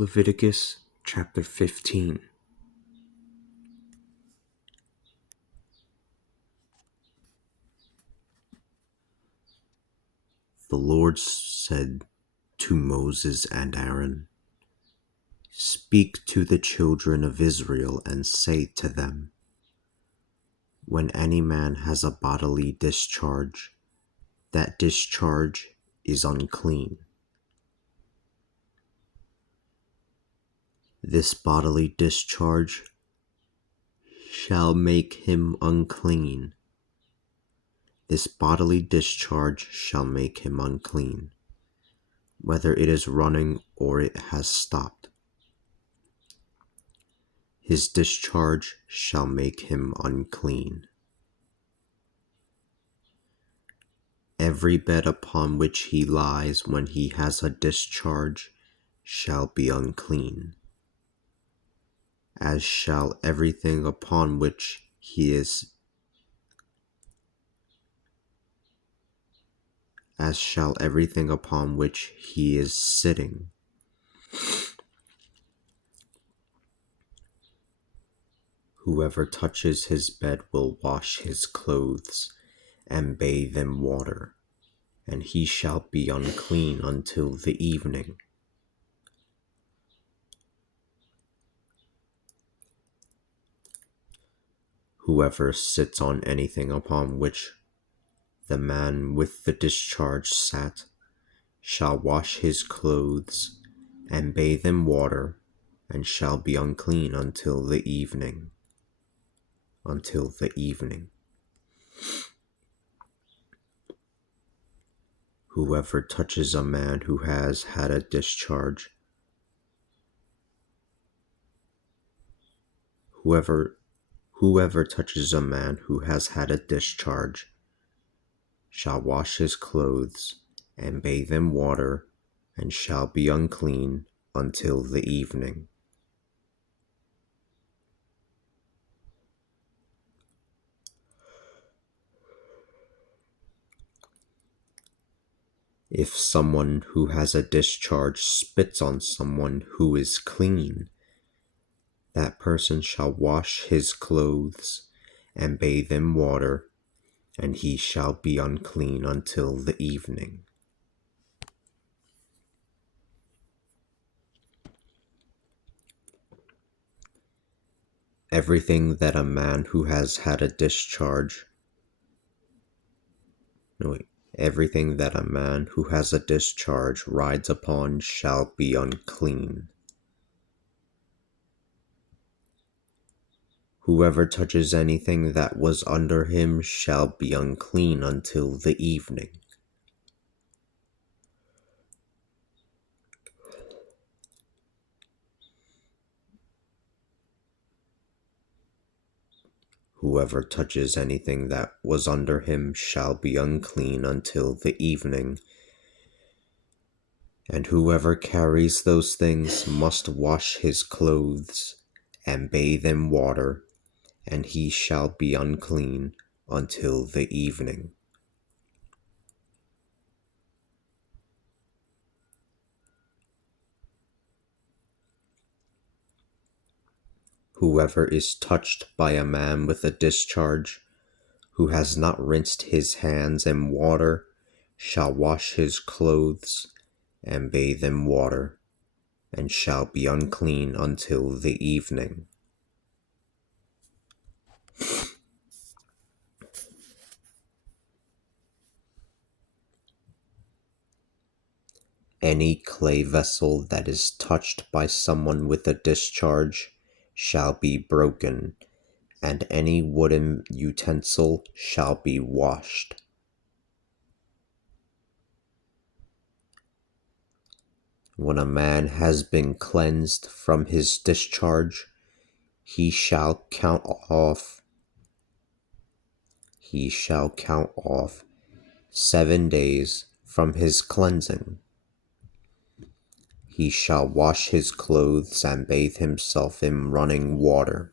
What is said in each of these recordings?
Leviticus chapter 15. The Lord said to Moses and Aaron, "Speak to the children of Israel and say to them, when any man has a bodily discharge, that discharge is unclean. This bodily discharge shall make him unclean. This bodily discharge shall make him unclean, whether it is running or it has stopped. His discharge shall make him unclean. Every bed upon which he lies when he has a discharge shall be unclean, as shall everything upon which he is sitting. Whoever touches his bed will wash his clothes and bathe in water, and he shall be unclean until the evening. Whoever sits on anything upon which the man with the discharge sat shall wash his clothes and bathe in water, and shall be unclean until the evening. Whoever touches a man who has had a discharge, whoever touches a man who has had a discharge shall wash his clothes and bathe in water, and shall be unclean until the evening. If someone who has a discharge spits on someone who is clean, that person shall wash his clothes and bathe in water, and he shall be unclean until the evening. Everything that a man who has had a discharge rides upon shall be unclean. Whoever touches anything that was under him shall be unclean until the evening. Whoever touches anything that was under him shall be unclean until the evening, and whoever carries those things must wash his clothes and bathe in water, and he shall be unclean until the evening. Whoever is touched by a man with a discharge, who has not rinsed his hands in water, shall wash his clothes and bathe in water, and shall be unclean until the evening. Any clay vessel that is touched by someone with a discharge shall be broken, and any wooden utensil shall be washed. When a man has been cleansed from his discharge, he shall count off 7 days from his cleansing. He shall wash his clothes and bathe himself in running water,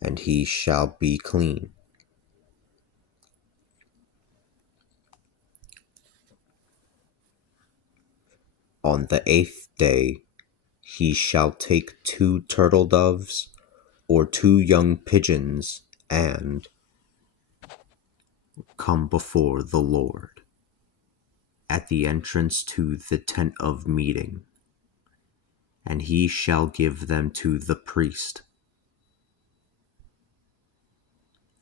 and he shall be clean. On the 8th day he shall take 2 turtle doves or 2 young pigeons and come before the Lord at the entrance to the tent of meeting, and he shall give them to the priest.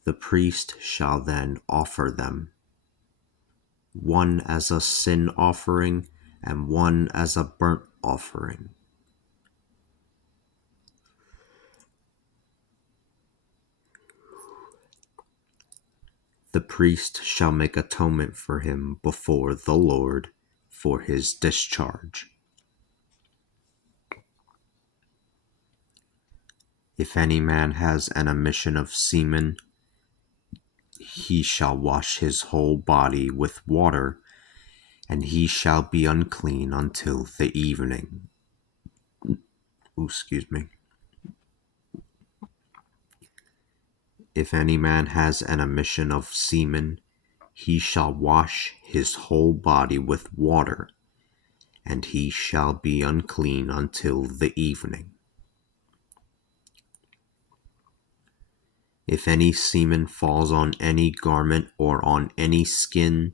The priest shall then offer them, one as a sin offering and one as a burnt offering. The priest shall make atonement for him before the Lord for his discharge. If any man has an emission of semen, he shall wash his whole body with water, and he shall be unclean until the evening. Excuse me. If any man has an emission of semen, he shall wash his whole body with water, and he shall be unclean until the evening. If any semen falls on any garment or on any skin,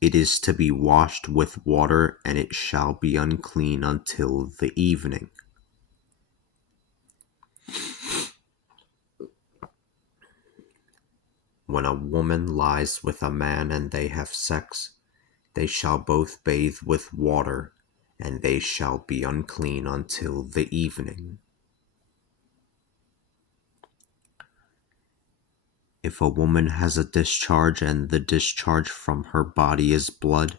it is to be washed with water, and it shall be unclean until the evening. When a woman lies with a man and they have sex, they shall both bathe with water, and they shall be unclean until the evening. If a woman has a discharge and the discharge from her body is blood,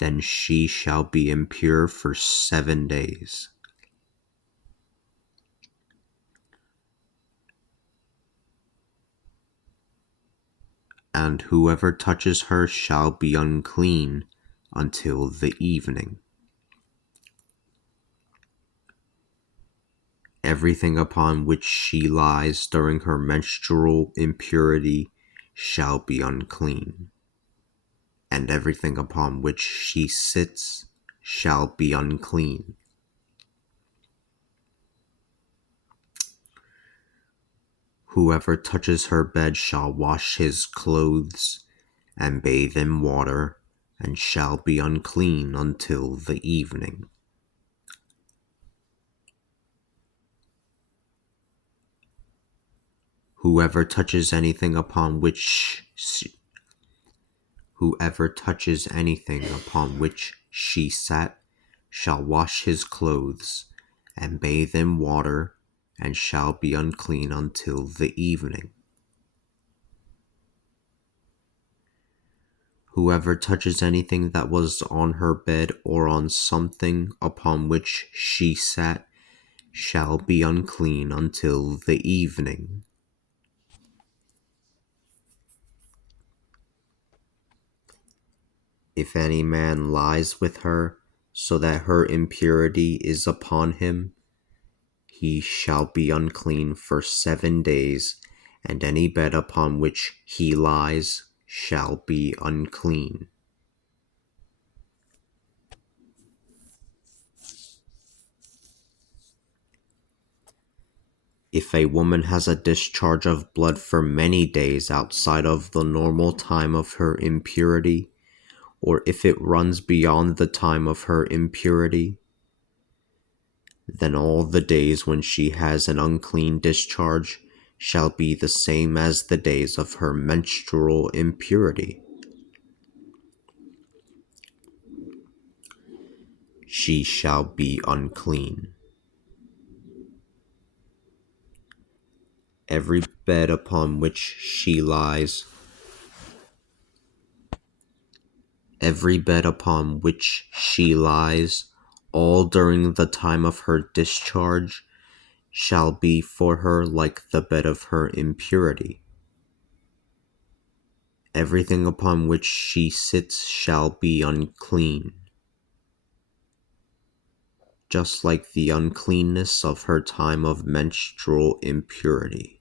then she shall be impure for 7 days. And whoever touches her shall be unclean until the evening. Everything upon which she lies during her menstrual impurity shall be unclean, and everything upon which she sits shall be unclean. Whoever touches her bed shall wash his clothes and bathe in water, and shall be unclean until the evening. Whoever touches anything upon which she sat shall wash his clothes and bathe in water, and shall be unclean until the evening. Whoever touches anything that was on her bed or on something upon which she sat shall be unclean until the evening. If any man lies with her, so that her impurity is upon him, he shall be unclean for 7 days, and any bed upon which he lies shall be unclean. If a woman has a discharge of blood for many days outside of the normal time of her impurity, or if it runs beyond the time of her impurity, then all the days when she has an unclean discharge shall be the same as the days of her menstrual impurity. She shall be unclean. Every bed upon which she lies, all during the time of her discharge, shall be for her like the bed of her impurity. Everything upon which she sits shall be unclean, just like the uncleanness of her time of menstrual impurity.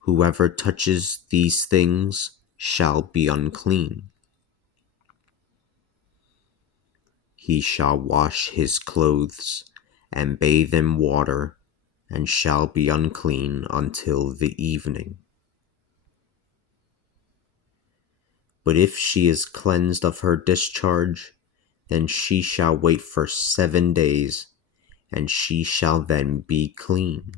Whoever touches these things shall be unclean. he shall wash his clothes and bathe in water, and shall be unclean until the evening. But if she is cleansed of her discharge, then she shall wait for 7 days, and she shall then be clean.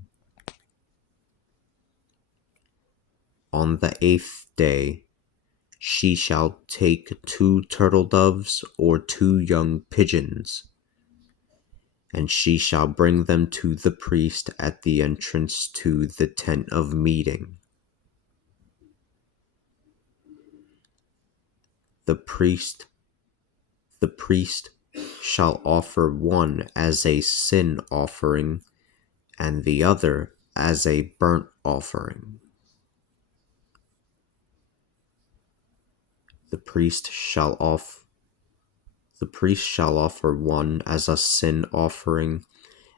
On the 8th day she shall take 2 turtle doves or 2 young pigeons, and she shall bring them to the priest at the entrance to the tent of meeting. The priest shall offer one as a sin offering and the other as a burnt offering. The priest shall offer one as a sin offering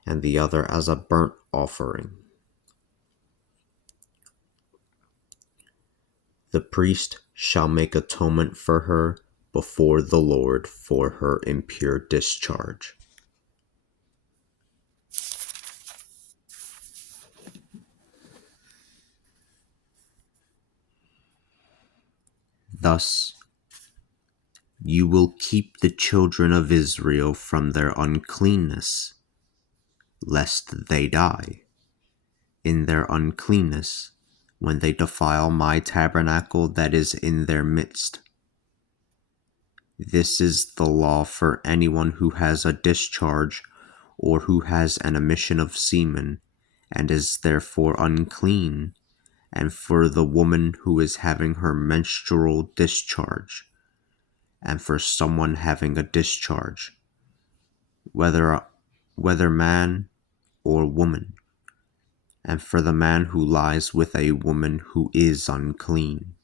and the other as a burnt offering. The priest shall make atonement for her before the Lord for her impure discharge. Thus, you will keep the children of Israel from their uncleanness, lest they die in their uncleanness when they defile my tabernacle that is in their midst. This is the law for anyone who has a discharge or who has an emission of semen and is therefore unclean, and for the woman who is having her menstrual discharge, and for someone having a discharge, whether man or woman, and for the man who lies with a woman who is unclean.